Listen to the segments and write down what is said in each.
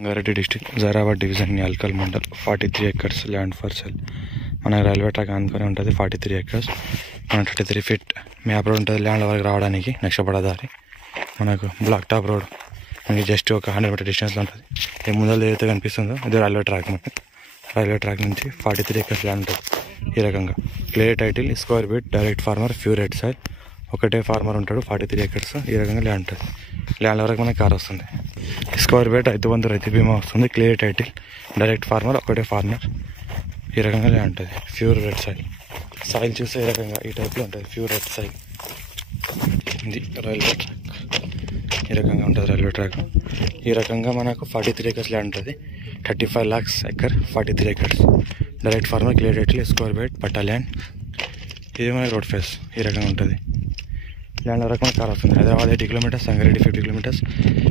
Rangareddy district Zaheerabad division Yalkal mandal 43 acres land for sale. మన railway track అనుకుని ఉంటుంది. 43 acres మన 33 feet మ్యాప్ రోడ్ ఉంటుంది. ల్యాండ్ వరకు రావడానికి నక్షపడ దారి. మనకు బ్లాక్ టాప్ రోడ్ మనకి జస్ట్ ఒక 100 meter డిస్టెన్స్లో ఉంటుంది. ఈ ముందర ఏదైతే కనిపిస్తుందో ఇది రైల్వే ట్రాక్. మనకి రైల్వే ట్రాక్ నుంచి 43 acres ల్యాండ్ ఉంటుంది. ఈ రకంగా clear title, square bit, direct farmer, few red side. ఒకటే ఫార్మర్ ఉంటాడు. 43 acres ఈ రకంగా ల్యాండ్ ఉంటుంది. ల్యాండ్ వరకు మనకి కార్ వస్తుంది. స్క్వేర్ బిట్, రైతు బంధు, రైతు బీమా వస్తుంది. క్లియర్ టైటిల్, డైరెక్ట్ ఫార్మర్, ఒకటే ఫార్మర్. ఈ రకంగా ల్యాండ్ ఉంటుంది. Pure red side. సాయిల్ చూస్తే ఈ రకంగా ఈ టైప్లో ఉంటుంది. Pure red side. ఇది రైల్వే ట్రాక్. ఈ రకంగా ఉంటుంది రైల్వే ట్రాక్. ఈ రకంగా మనకు 43 acres ల్యాండ్ ఉంటుంది. 35 lakhs acre, 43 acres. Direct farmer, clear title, square bit, patta land. ఇది మనకి రోడ్ ఫేస్. ఈ రకంగా ఉంటుంది. ల్యాండ్ వరకు మనకు కార్ వస్తుంది. Hyderabad 80 kilometers, Sangareddy 50 kilometers,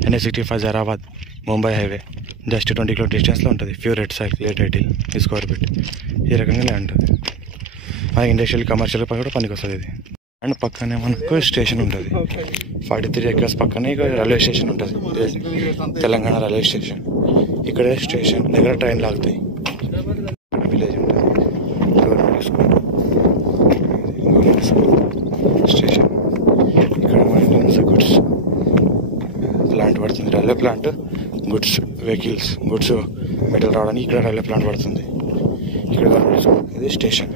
NH65 Zaheerabad Mumbai highway just 20 km డిస్టెన్స్లో ఉంటుంది. Pure red side, clear title, square bit. ఈ రకంగా ల్యాండ్ ఉంటుంది. మనకి ఇండస్ట్రియల్, కమర్షియల్ పని కూడా పనికి వస్తుంది ఇది. అండ్ పక్కనే మనకు స్టేషన్ ఉంటుంది. 43 acres పక్కనే ఇక రైల్వే స్టేషన్ ఉంటుంది. Telangana railway station. ఇక్కడే స్టేషన్ దగ్గర ట్రైన్ లాగుతాయి. విలేజ్ ఉంటుంది. Government school station. ఇక్కడ మెయింటెనెన్స్ గుడ్స్ ప్లాంట్ పడుతుంది. Railway plant, goods vehicles, goods metal రావడానికి ఇక్కడ రైల్వే ప్లాంట్ పడుతుంది. ఇక్కడ గవర్నమెంట్ స్కూల్. ఇది స్టేషన్.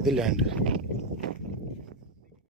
ఇది ల్యాండ్.